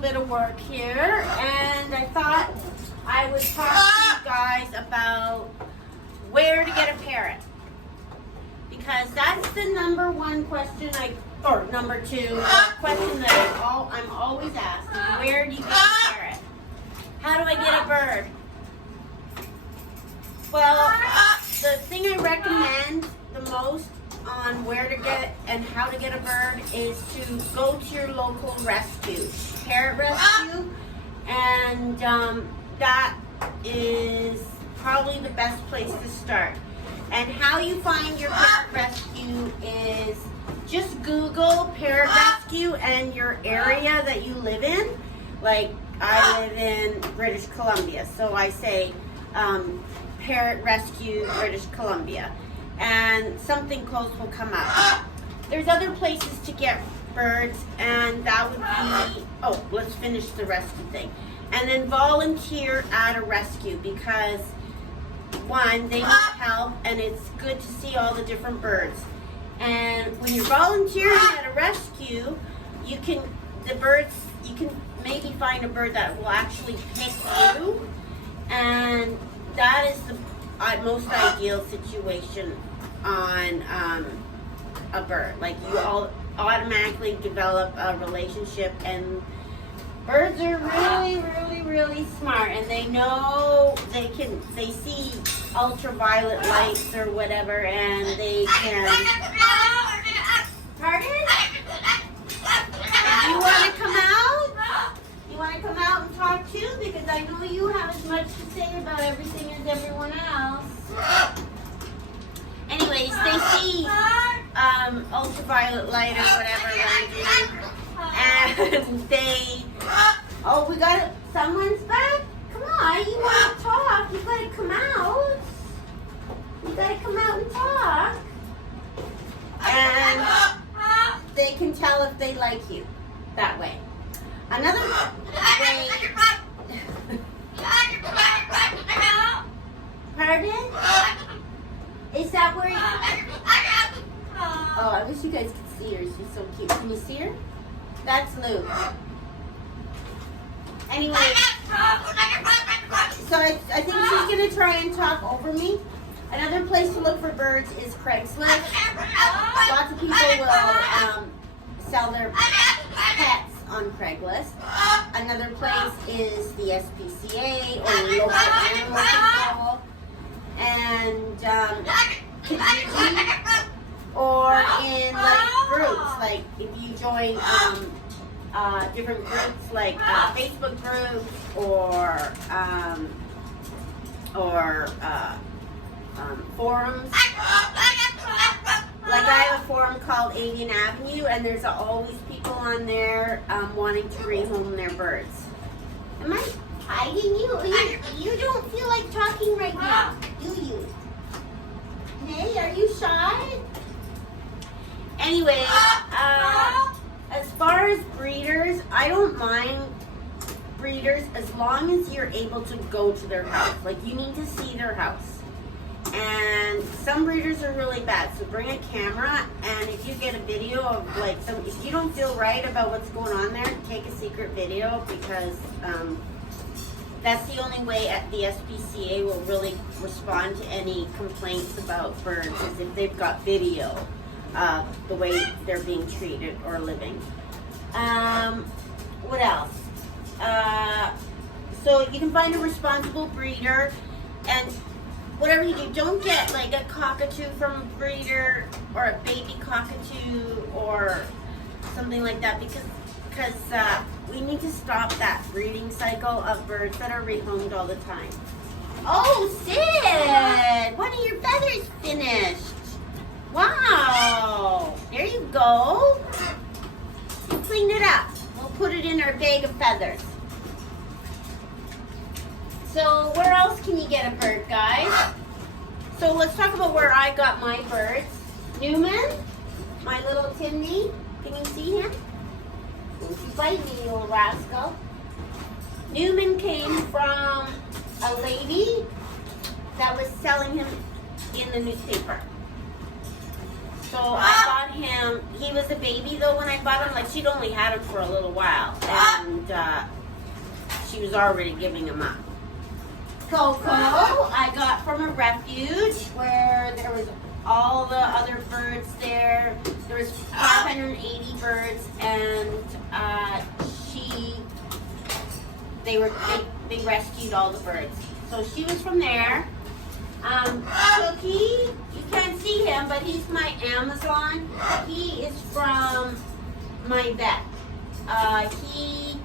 bit of work here, and I thought I would talk to you guys about where to get a parrot, because that's the number one question or number two question that I'm always asked: where do you get a parrot? How do I get a bird? Well, the thing I recommend the most on where to get and how to get a bird is to go to your local rescue, parrot rescue, and that is probably the best place to start. And how you find your parrot rescue is just Google parrot rescue and your area that you live in. Like, I live in British Columbia, so I say parrot rescue British Columbia, and something close will come up. There's other places to get birds, and that would be, let's finish the rescue thing. And then volunteer at a rescue, because one, they need help, and it's good to see all the different birds. And when you're volunteering at a rescue, you can maybe find a bird that will actually pick you, and that is the most ideal situation on a bird. Like, you all automatically develop a relationship, and birds are really, really, really smart, and they know they see ultraviolet lights or whatever, and they can. Pardon? You want to come out? You want to come out and talk too? Because I know you have as much to say about everything as everyone else. Anyways, they see ultraviolet light or whatever around you, and they. Oh, we got it. Someone's back. Come on, you want to talk? You got to come out. You got to come out and talk. And they can tell if they like you that way. Another way. Pardon? Is that where you... Oh, I wish you guys could see her. She's so cute. Can you see her? That's Luke. Anyway, so I think she's going to try and talk over me. Another place to look for birds is Craigslist. Lots of people will sell their pets on Craigslist. Another place is the SPCA or local animal control. And or in like groups, like if you join different groups like Facebook groups or forums. Like, I have a forum called Avian Avenue, and there's always people on there wanting to rehome their birds. Am I hiding you? You don't feel like talking right now, do you? Hey, are you shy? Anyway, as far as breeders, I don't mind breeders as long as you're able to go to their house. Like, you need to see their house. And some breeders are really bad, so bring a camera, and if you get a video of if you don't feel right about what's going on there, take a secret video, because that's the only way the SPCA will really respond to any complaints about birds, is if they've got video of the way they're being treated or living. What else? So you can find a responsible breeder, and whatever you do, don't get like a cockatoo from a breeder or a baby cockatoo or something like that, because we need to stop that breeding cycle of birds that are rehomed all the time. Oh, Sid! One of your feathers finished. Wow! There you go. You cleaned it up. We'll put it in our bag of feathers. So where else can you get a bird, guys? So let's talk about where I got my birds. Newman, my little Timney. Can you see him? Don't you bite me, you little rascal. Newman came from a lady that was selling him in the newspaper. So I bought him. He was a baby though when I bought him. Like, she'd only had him for a little while, and she was already giving them up. Coco, I got from a refuge where there was all the other birds there. There was 580 birds, and they rescued all the birds. So she was from there. Cookie, you can't see him, but he's my Amazon. He is from my vet. He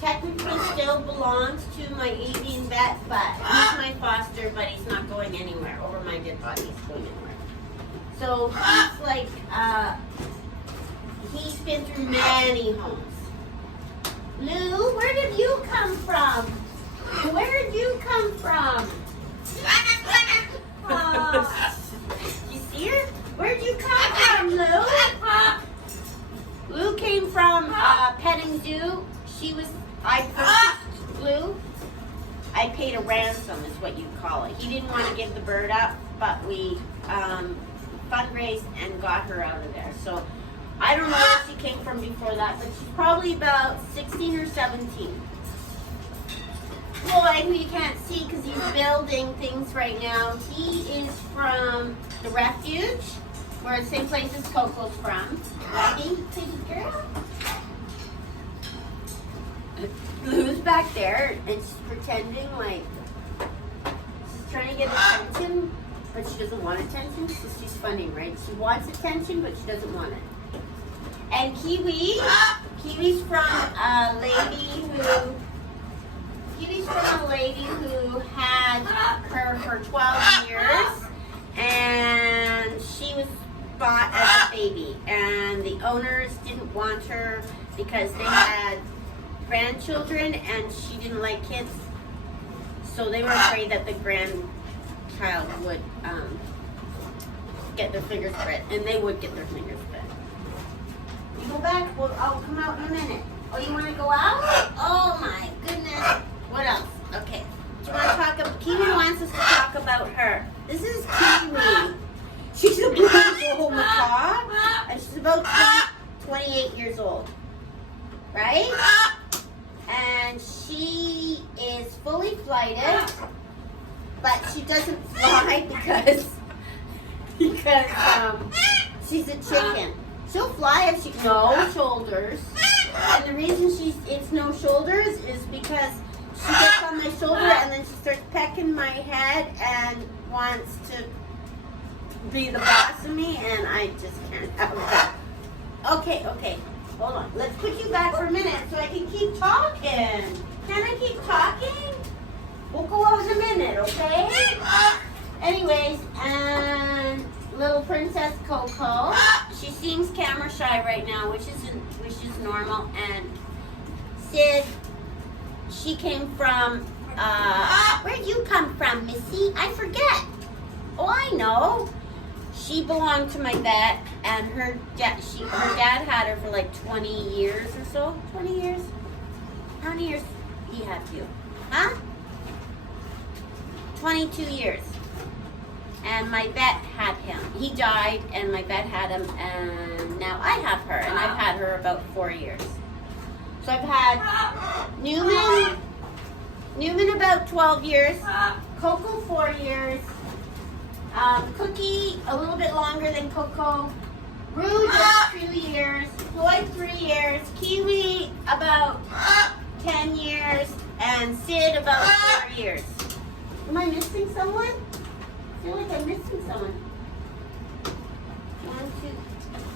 technically still belongs to my avian vet, but he's my foster, but he's not going anywhere. Over my dead body, he's going anywhere. So he's like, he's been through many homes. Lou, where did you come from? Where did you come from? You see her? Where'd you come from, Lou? Lou came from petting zoo. I purchased Lou. I paid a ransom is what you'd call it. He didn't want to give the bird up, but we fundraised and got her out of there. So I don't know where she came from before that, but she's probably about 16 or 17. Floyd, who you can't see because he's building things right now, he is from the refuge, where the same place as Coco's from. Ready, pretty girl? Lou's back there and she's pretending like she's trying to get attention, but she doesn't want attention, so she's funny, right? She wants attention, but she doesn't want it. And Kiwi's from a lady who had her for 12 years, and she was bought as a baby, and the owners didn't want her because they had grandchildren and she didn't like kids, so they were afraid that the grandchild would get their fingers bit, and they would get their fingers bit. You go back? Well, I'll come out in a minute. Oh, you want to go out? Oh my goodness. What else? Okay. Do you want to talk about, Kiwi wants us to talk about her. This is Kiwi. She's a beautiful macaw, and she's about 28 years old. Right? And she is fully flighted, but she doesn't fly because she's a chicken. She'll fly if she no shoulders. And the reason it's no shoulders is because she gets on my shoulder and then she starts pecking my head and wants to be the boss of me, and I just can't have that. Okay. Hold on. Let's put you back for a minute so I can keep talking. Can I keep talking? We'll go out in a minute, okay? Anyways, and little Princess Coco, she seems camera shy right now, which is normal. And Sid, she came from, where'd you come from, Missy? I forget. Oh, I know. She belonged to my vet, and her dad had her for like 20 years or so. 20 years? How many years he had you? Huh? 22 years. And my vet had him. He died, and my vet had him, and now I have her, and I've had her about 4 years. So I've had Newman about 12 years, Coco 4 years, Cookie a little bit longer than Coco, Rue just 2 years, Floyd 3 years, Kiwi about 10 years, and Sid about 4 years. Am I missing someone? I feel like I'm missing someone. 1, 2.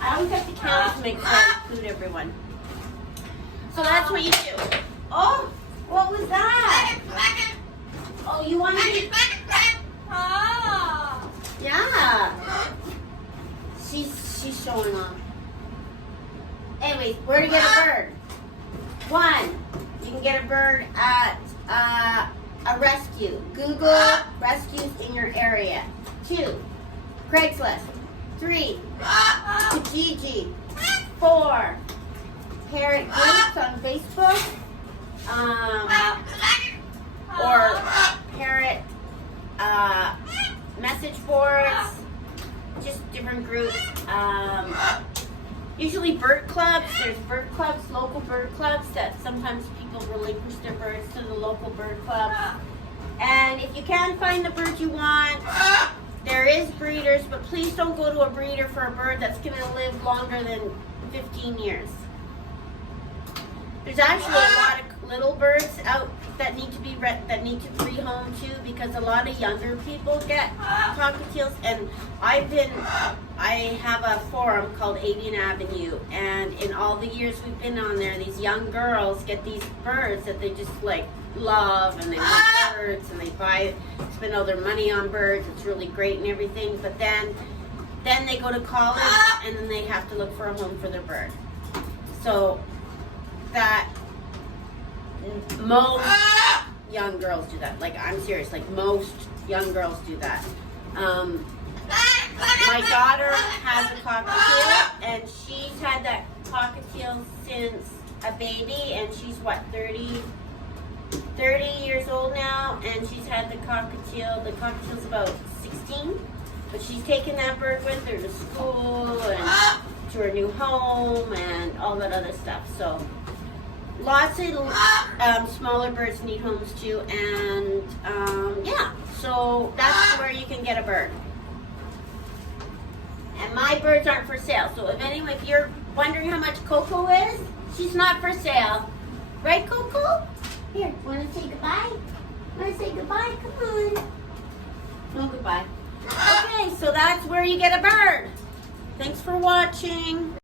I always have to count to make sure I include everyone. So that's what you do. Oh, what was that? Oh, you want to? Yeah. She's showing off. Anyways, where to get a bird? 1, you can get a bird at a rescue. Google rescues in your area. 2, Craigslist. 3, Kijiji. 4, Parrot groups on Facebook. Or Parrot message boards. Just different groups. Usually bird clubs, there's bird clubs, local bird clubs that sometimes people relinquish their birds to the local bird clubs. And if you can't find the bird you want, there is breeders, but please don't go to a breeder for a bird that's going to live longer than 15 years. There's actually a lot of little birds out that need to be rehomed too, because a lot of younger people get cockatiels. And I have a forum called Avian Avenue, and in all the years we've been on there, these young girls get these birds that they just like love, and they love birds, and they spend all their money on birds. It's really great and everything, but then they go to college and then they have to look for a home for their bird. So that most young girls do that. Like, I'm serious, like most young girls do that. My daughter has a cockatiel, and she's had that cockatiel since a baby, and she's what, 30 years old now, and she's had the cockatiel. The cockatiel's about 16, but she's taken that bird with her to school and to her new home and all that other stuff. So lots of smaller birds need homes too, and yeah, so that's where you can get a bird. And my birds aren't for sale, so if you're wondering how much Coco is, she's not for sale. Right, Coco? Here, want to say goodbye? Want to say goodbye? Come on. No goodbye. Okay, so that's where you get a bird. Thanks for watching.